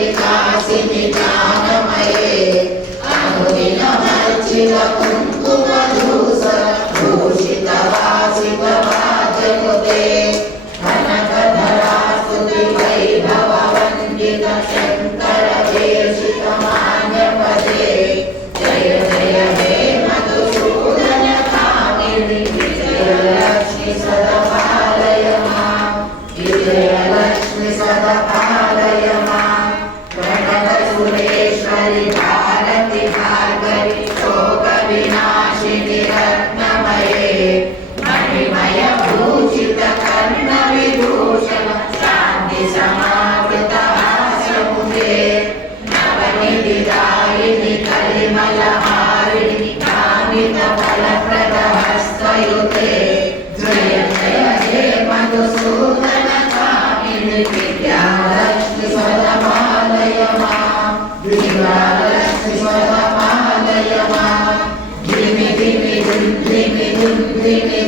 विलासिनि ज्ञानमये अनुदिनमर्चित कुङ्कुमधूसर भूषितवासितवाद्यनुते कनकधरा स्तुति वैभववन्दित शङ्कर देशितमान्यपदे जय जय हे मधुसूदन कामिनि विजयलक्ष्मि सदा पालय मां विजयलक्ष्मि सदा पालय मां प्रणतसुरेश्वरि भारति भार्गवि शोकविनाशिनि रत्नमये मणिमय भूषित कर्णविभूषण शान्ति समावृत हास्यमुखे नवनिधिदायिनि कलिमलहारिणि कामितफलप्रदहस्तयुते जय जय हे मधुसूदन कामिनि विद्यालक्ष्मि सदा पालय मां विद्यालक्ष्मि सदा पालय मां धिमि धिमि धिमि धिमि धिमि